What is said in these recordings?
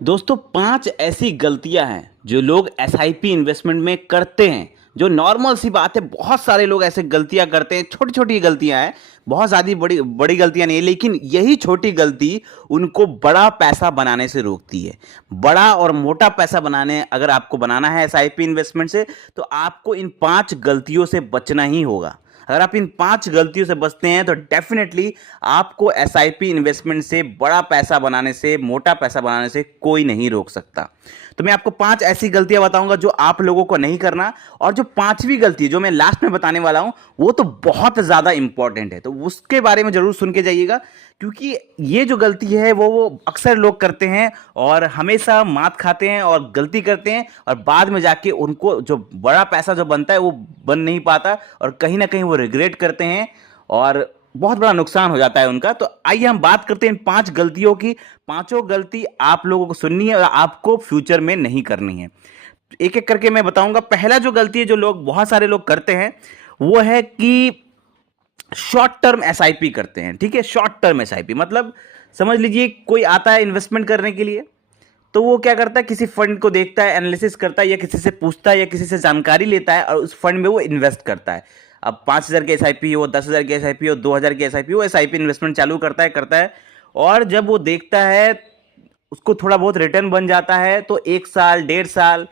दोस्तों 5 ऐसी गलतियां हैं जो लोग एसआईपी इन्वेस्टमेंट में करते हैं। जो नॉर्मल सी बात है, बहुत सारे लोग ऐसे गलतियां करते हैं। छोटी छोटी गलतियां हैं, बहुत ज़्यादा बड़ी बड़ी गलतियां नहीं है, लेकिन यही छोटी गलती उनको बड़ा पैसा बनाने से रोकती है। बड़ा और मोटा पैसा बनाने अगर आपको बनाना है एसआईपी इन्वेस्टमेंट से, तो आपको इन 5 गलतियों से बचना ही होगा। अगर आप इन 5 गलतियों से बचते हैं तो डेफिनेटली आपको एसआईपी इन्वेस्टमेंट से बड़ा पैसा बनाने से, मोटा पैसा बनाने से कोई नहीं रोक सकता। तो मैं आपको 5 ऐसी गलतियां बताऊंगा जो आप लोगों को नहीं करना, और जो 5वीं गलती जो मैं लास्ट में बताने वाला हूं वो तो बहुत ज्यादा इंपॉर्टेंट है, तो उसके बारे में जरूर सुन के जाइएगा। क्योंकि ये जो गलती है वो अक्सर लोग करते हैं और हमेशा मात खाते हैं और गलती करते हैं, और बाद में जाके उनको जो बड़ा पैसा जो बनता है वो बन नहीं पाता, और कहीं ना कहीं वो रिग्रेट करते हैं और बहुत बड़ा नुकसान हो जाता है उनका। तो आइए हम बात करते हैं इन 5 गलतियों की। पांचों गलती आप लोगों को सुननी है और आपको फ्यूचर में नहीं करनी है। एक एक करके मैं बताऊंगा। पहला जो गलती है जो लोग, बहुत सारे लोग करते हैं, वो है कि शॉर्ट टर्म एसआईपी करते हैं। ठीक है, शॉर्ट टर्म एसआईपी मतलब समझ लीजिए कोई आता है इन्वेस्टमेंट करने के लिए, तो वो क्या करता है, किसी फंड को देखता है, एनालिसिस करता है, या किसी से पूछता है, या किसी से जानकारी लेता है, और उस फंड में वो इन्वेस्ट करता है। अब 5,000 की एसआईपी हो, 10,000 की एसआईपी हो, 2,000 की एसआईपी हो, एसआईपी इन्वेस्टमेंट चालू करता है। और जब वो देखता है उसको थोड़ा बहुत रिटर्न बन जाता है, तो 1 साल 1.5 साल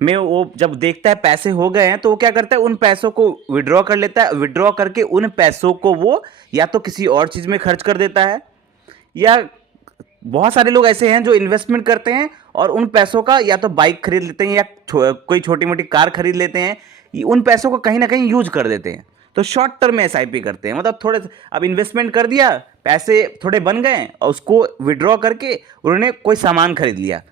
में वो जब देखता है पैसे हो गए हैं, तो वो क्या करता है, उन पैसों को विड्रॉ कर लेता है। विड्रॉ करके उन पैसों को वो या तो किसी और चीज़ में खर्च कर देता है, या बहुत सारे लोग ऐसे हैं जो इन्वेस्टमेंट करते हैं और उन पैसों का या तो बाइक खरीद लेते हैं, या कोई छोटी मोटी कार खरीद लेते हैं, उन पैसों को कहीं ना कहीं यूज कर देते हैं। तो शॉर्ट टर्म में एसआईपी करते हैं, मतलब थोड़े अब इन्वेस्टमेंट कर दिया, पैसे थोड़े बन गए और उसको विड्रॉ करके उन्होंने कोई सामान खरीद लिया,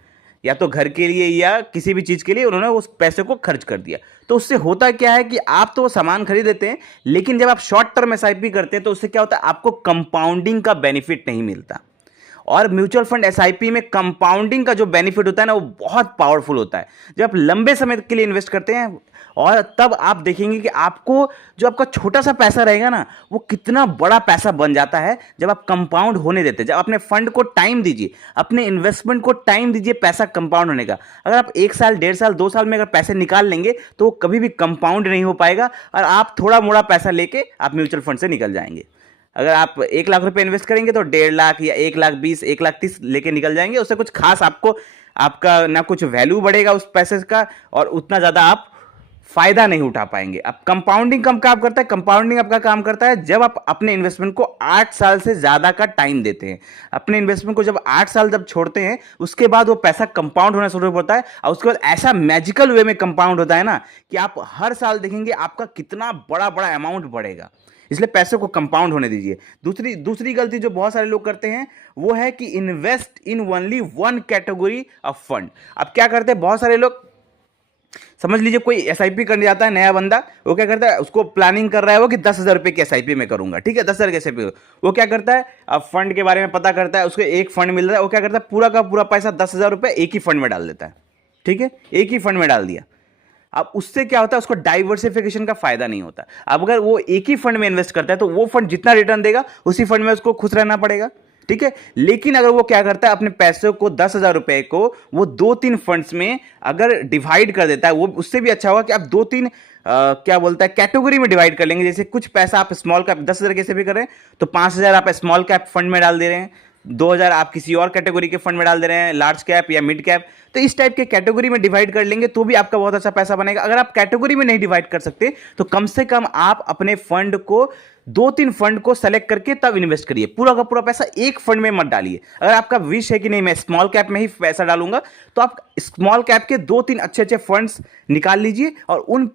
या तो घर के लिए या किसी भी चीज़ के लिए उन्होंने उस पैसे को खर्च कर दिया। तो उससे होता क्या है कि आप तो वो सामान खरीद लेते हैं, लेकिन जब आप शॉर्ट टर्म एसआईपी करते हैं तो उससे क्या होता है, आपको कंपाउंडिंग का बेनिफिट नहीं मिलता। और म्यूचुअल फंड एसआईपी में कंपाउंडिंग का जो बेनिफिट होता है ना, वो बहुत पावरफुल होता है। जब आप लंबे समय के लिए इन्वेस्ट करते हैं, और तब आप देखेंगे कि आपको जो आपका छोटा सा पैसा रहेगा ना, वो कितना बड़ा पैसा बन जाता है जब आप कंपाउंड होने देते हैं। जब अपने फंड को टाइम दीजिए, अपने इन्वेस्टमेंट को टाइम दीजिए पैसा कंपाउंड होने का। अगर आप 1 साल 1.5 साल 2 साल में अगर पैसे निकाल लेंगे तो वो कभी भी कंपाउंड नहीं हो पाएगा, और आप थोड़ा मोड़ा पैसा लेके आप म्यूचुअल फंड से निकल जाएंगे। अगर आप 1 लाख रुपए इन्वेस्ट करेंगे तो 1.5 लाख या 1,20,000 1,30,000 लेके निकल जाएंगे। उससे कुछ खास आपको, आपका ना कुछ वैल्यू बढ़ेगा उस पैसे का, और उतना ज़्यादा आप फायदा नहीं उठा पाएंगे। अब कंपाउंडिंग कम काम करता है, कंपाउंडिंग आपका काम करता है जब आप अपने इन्वेस्टमेंट को 8 साल से ज़्यादा का टाइम देते हैं। अपने इन्वेस्टमेंट को जब 8 साल जब छोड़ते हैं, उसके बाद वो पैसा कंपाउंड होना शुरू होता है, और उसके बाद ऐसा मैजिकल वे में कंपाउंड होता है ना कि आप हर साल देखेंगे आपका कितना बड़ा बड़ा अमाउंट बढ़ेगा। इसलिए पैसे को कंपाउंड होने दीजिए। दूसरी दूसरी गलती जो बहुत सारे लोग करते हैं वो है कि invest in only one category of fund. अब क्या करते हैं बहुत सारे लोग, समझ लीजिए कोई एसआईपी करने जाता है नया बंदा, वो क्या करता है, उसको प्लानिंग कर रहा है वो कि 10,000 रुपये की एसआईपी में करूंगा। ठीक है, 10,000 की एसआईपी, वो क्या करता है, अब फंड के बारे में पता करता है, उसको एक फंड मिल रहा है, वो क्या करता है, पूरा का पूरा पैसा 10,000 रुपये एक ही फंड में डाल देता है। ठीक है, एक ही फंड में डाल दिया। अब उससे क्या होता है, उसको डाइवर्सिफिकेशन का फायदा नहीं होता। अब अगर वो एक ही फंड में इन्वेस्ट करता है तो वो फंड जितना रिटर्न देगा उसी फंड में उसको खुश रहना पड़ेगा। ठीक है, लेकिन अगर वो क्या करता है, अपने पैसों को 10,000 रुपए को वो 2-3 फंड्स में अगर डिवाइड कर देता है, वो उससे भी अच्छा होगा कि आप 2-3 क्या बोलता है, कैटेगरी में डिवाइड कर लेंगे। जैसे कुछ पैसा आप स्मॉल कैप 10,000 कैसे भी कर रहे हैं, तो 5,000 आप स्मॉल कैप फंड में डाल दे रहे हैं, 2,000 आप किसी और कैटेगरी के फंड में डाल दे रहे हैं, लार्ज कैप या मिड कैप। तो इस टाइप के कैटेगरी में डिवाइड कर लेंगे तो भी आपका बहुत अच्छा पैसा बनेगा। अगर आप कैटेगरी में नहीं डिवाइड कर सकते तो कम से कम आप अपने फंड को 2-3 फंड को सेलेक्ट करके तब इन्वेस्ट करिए। पूरा का पूरा पैसा एक फंड में मत डालिए। अगर आपका विश है कि नहीं मैं स्मॉल कैप में ही पैसा डालूंगा, तो आप स्मॉल कैप के 2-3 अच्छे अच्छे फंड्स निकाल लीजिए, और उन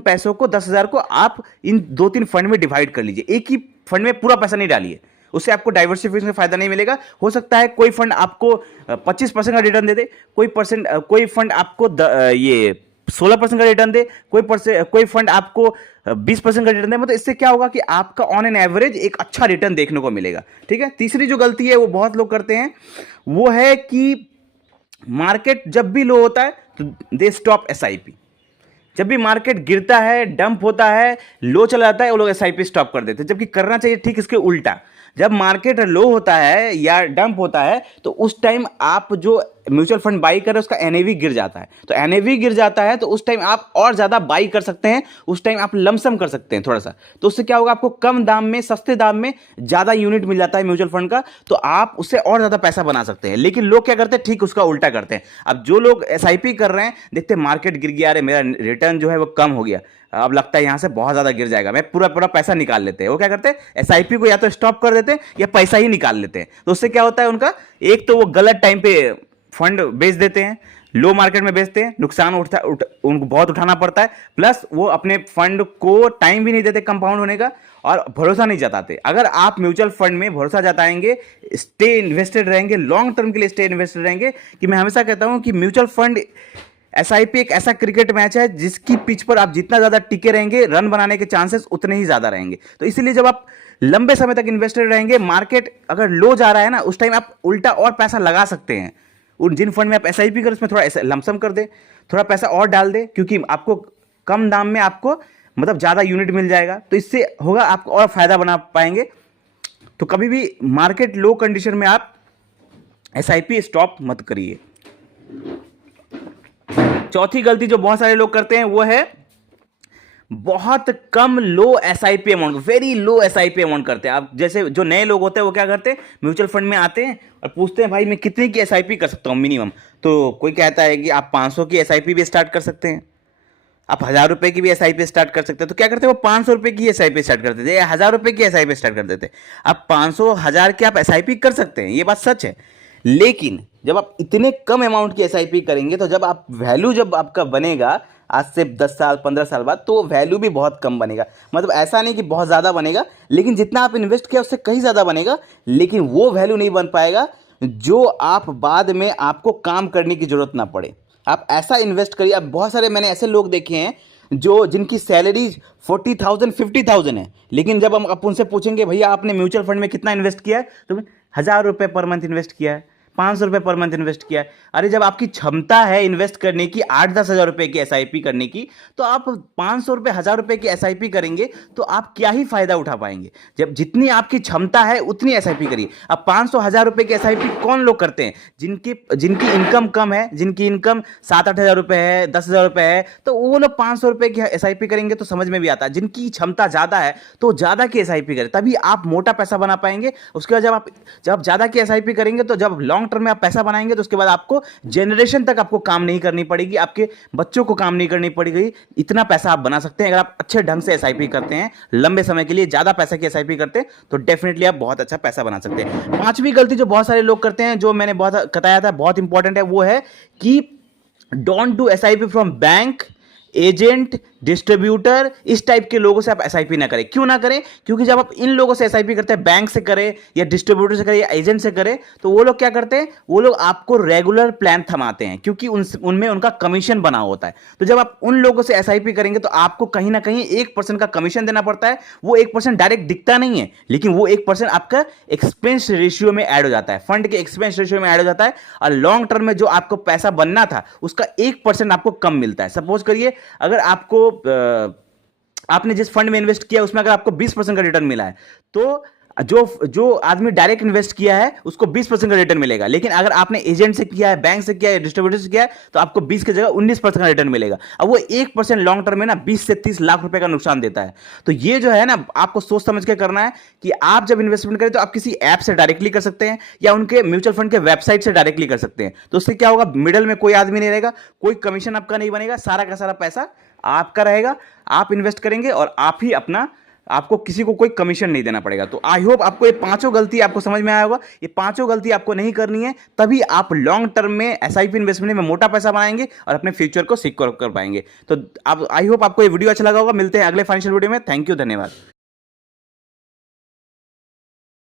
पैसों को 10,000 को आप इन 2-3 फंड में डिवाइड कर लीजिए। एक ही फंड में पूरा पैसा नहीं डालिए, उससे आपको डाइवर्सिफिकेशन का फायदा नहीं मिलेगा। हो सकता है कोई फंड आपको 25% का रिटर्न दे दे, कोई फंड आपको ये 16% का रिटर्न दे, कोई फंड आपको 20% का रिटर्न दे। मतलब इससे क्या होगा कि आपका ऑन एन एवरेज एक अच्छा रिटर्न देखने को मिलेगा। ठीक है, तीसरी जो गलती है वो बहुत लोग करते हैं, वो है कि मार्केट जब भी लो होता है तो दे स्टॉप एसआईपी। जब भी मार्केट गिरता है, डंप होता है, लो चला जाता है, वो लोग एसआईपी स्टॉप कर देते हैं, जबकि करना चाहिए ठीक इसके उल्टा। जब मार्केट लो होता है या डंप होता है तो उस टाइम आप जो म्यूचुअल फंड बाई कर रहे हैं उसका एनएवी गिर जाता है, तो एनएवी गिर जाता है तो उस टाइम आप और ज़्यादा बाई कर सकते हैं, उस टाइम आप लमसम कर सकते हैं थोड़ा सा, तो उससे क्या होगा, आपको कम दाम में, सस्ते दाम में ज़्यादा यूनिट मिल जाता है म्यूचुअल फंड का, तो आप उससे और ज़्यादा पैसा बना सकते हैं। लेकिन लोग क्या करते हैं, ठीक उसका उल्टा करते हैं। अब जो लोग एसआईपी कर रहे हैं, देखते हैं मार्केट गिर गया, अरे मेरा रिटर्न जो है वो कम हो गया, अब लगता है यहां से बहुत ज्यादा गिर जाएगा, मैं पूरा पूरा पैसा निकाल लेते हैं। वो क्या करते हैं, एसआईपी को या तो स्टॉप कर देते हैं या पैसा ही निकाल लेते हैं। तो उससे क्या होता है उनका, एक तो वो गलत टाइम पे फंड बेच देते हैं, लो मार्केट में बेचते हैं, नुकसान उनको बहुत उठाना पड़ता है, प्लस वो अपने फंड को टाइम भी नहीं देते कंपाउंड होने का, और भरोसा नहीं जताते। अगर आप म्यूचुअल फंड में भरोसा जताएंगे, स्टे इन्वेस्टेड रहेंगे, लॉन्ग टर्म के लिए स्टे इन्वेस्टेड रहेंगे, कि मैं हमेशा कहता हूं कि म्यूचुअल फंड एसआईपी एक ऐसा क्रिकेट मैच है जिसकी पिच पर आप जितना ज्यादा टिके रहेंगे, रन बनाने के चांसेस उतने ही ज्यादा रहेंगे। तो इसीलिए जब आप लंबे समय तक इन्वेस्टेड रहेंगे, मार्केट अगर लो जा रहा है ना, उस टाइम आप उल्टा और पैसा लगा सकते हैं। उन जिन फंड में आप एसआईपी कर, उसमें थोड़ा लमसम कर दे, थोड़ा पैसा और डाल दे, क्योंकि आपको कम दाम में आपको मतलब ज्यादा यूनिट मिल जाएगा, तो इससे होगा आपको और फायदा बना पाएंगे। तो कभी भी मार्केट लो कंडीशन में आप एसआईपी स्टॉप मत करिए। चौथी गलती जो बहुत सारे लोग करते हैं वो है बहुत कम low SIP amount, very low SIP amount करते हैं। आप जैसे जो नए लोग होते हैं वो क्या करते हैं, म्यूचुअल फंड में आते हैं और पूछते हैं भाई मैं कितने की एसआईपी कर सकता हूं मिनिमम, तो कोई कहता है कि आप 500 की एसआईपी भी स्टार्ट कर सकते हैं, आप 1000 रुपए की भी एसआईपी स्टार्ट कर सकते हैं। तो क्या करते हैं, वो 500 रुपए की एसआईपी स्टार्ट कर देते हैं, 1000 रुपए की एसआईपी स्टार्ट कर देते हैं। आप 500 1000 की आप एसआईपी कर सकते हैं, ये बात सच है, लेकिन जब आप इतने कम अमाउंट की एसआईपी करेंगे, तो जब आप वैल्यू जब आपका बनेगा आज से 10 साल 15 साल बाद, तो वैल्यू भी बहुत कम बनेगा। मतलब ऐसा नहीं कि बहुत ज़्यादा बनेगा, लेकिन जितना आप इन्वेस्ट किया उससे कहीं ज़्यादा बनेगा, लेकिन वो वैल्यू नहीं बन पाएगा जो आप बाद में आपको काम करने की ज़रूरत ना पड़े। आप ऐसा इन्वेस्ट करिए। अब बहुत सारे मैंने ऐसे लोग देखे हैं जो जिनकी सैलरीज 40,000 50,000 है, लेकिन जब हम आप उनसे पूछेंगे भैया आपने म्यूचुअल फंड में कितना इन्वेस्ट किया है, तो 1000 रुपये पर मंथ इन्वेस्ट किया है, 500 रुपये पर मंथ इन्वेस्ट किया है। अरे जब आपकी क्षमता है इन्वेस्ट करने की 8-10 हज़ार रुपये की एसआईपी करने की, तो आप 500 रुपये 1000 रुपये की एसआईपी करेंगे तो आप क्या ही फायदा उठा पाएंगे। जब जितनी आपकी क्षमता है उतनी एसआईपी करिए। अब 500 1000 रुपये की एसआईपी कौन लोग करते हैं, जिनकी इनकम कम है, जिनकी इनकम 7-8 हज़ार रुपये है, 10,000 रुपये है, तो वो लोग 500 रुपये की एसआईपी करेंगे तो समझ में भी आता है। जिनकी क्षमता ज़्यादा है तो ज़्यादा की एसआईपी करें, तभी आप मोटा पैसा बना पाएंगे। उसके बाद जब ज़्यादा की एसआईपी करेंगे, तो जब लॉन्ग टर्म में आप पैसा बनाएंगे, तो उसके बाद आपको जनरेशन तक आपको काम नहीं करनी पड़ेगी, आपके बच्चों को काम नहीं करनी पड़ेगी। इतना पैसा आप बना सकते हैं अगर आप अच्छे ढंग से एसआईपी करते हैं, लंबे समय के लिए ज्यादा पैसा की एसआईपी करते हैं, तो डेफिनेटली आप बहुत अच्छा पैसा बना सकते हैं। पांचवी गलती जो बहुत सारे लोग करते हैं, जो मैंने बहुत बताया था, बहुत इंपॉर्टेंट है, वो है कि don't do SIP from bank, agent, distributor, इस टाइप के लोगों से आप एसआईपी ना करें। क्यों ना करें, क्योंकि जब आप इन लोगों से एसआईपी करते हैं, बैंक से करें या डिस्ट्रीब्यूटर से करें या एजेंट से करें, तो वो लोग क्या करते हैं, वो लोग आपको रेगुलर प्लान थमाते हैं, क्योंकि उनमें उनका कमीशन बना होता है। तो जब आप उन लोगों से एसआईपी करेंगे, तो आपको कहीं ना कहीं 1% का कमीशन देना पड़ता है। वो 1% डायरेक्ट दिखता नहीं है, लेकिन वो 1% आपका एक्सपेंस रेशियो में ऐड हो जाता है, फंड के एक्सपेंस रेशियो में ऐड हो जाता है, और लॉन्ग टर्म में जो आपको पैसा बनना था उसका 1% आपको कम मिलता है। सपोज करिए अगर आपने जिस फंड में इन्वेस्ट किया उसमें अगर आपको 20% का रिटर्न मिला है, तो जो आदमी डायरेक्ट इन्वेस्ट किया है उसको 20% का रिटर्न मिलेगा। लेकिन अगर आपने एजेंट से किया है, बैंक से किया है, डिस्ट्रीब्यूटर से किया है, तो आपको 20 की जगह 19% का रिटर्न मिलेगा। अब वो 1% लॉन्ग टर्म में ना 20 से 30 लाख रुपए का नुकसान देता है। तो ये जो है ना, आपको सोच समझ के करना है कि आप जब इन्वेस्टमेंट करें तो आप किसी ऐप से डायरेक्टली कर सकते हैं या उनके म्यूचुअल फंड के वेबसाइट से डायरेक्टली कर सकते हैं। तो उससे क्या होगा, मिडल में कोई आदमी नहीं रहेगा, कोई कमीशन आपका नहीं बनेगा, सारा का सारा पैसा आपका रहेगा, आप इन्वेस्ट करेंगे और आप ही आपको किसी को कोई कमीशन नहीं देना पड़ेगा। तो आई होप आपको ये पांचों गलती आपको समझ में आया होगा। ये पांचों गलती आपको नहीं करनी है, तभी आप लॉन्ग टर्म में एसआईपी इन्वेस्टमेंट में मोटा पैसा बनाएंगे और अपने फ्यूचर को सिक्योर कर पाएंगे। तो आप आई होप आपको ये वीडियो अच्छा लगा होगा। मिलते हैं अगले फाइनेंशियल वीडियो में। थैंक यू, धन्यवाद।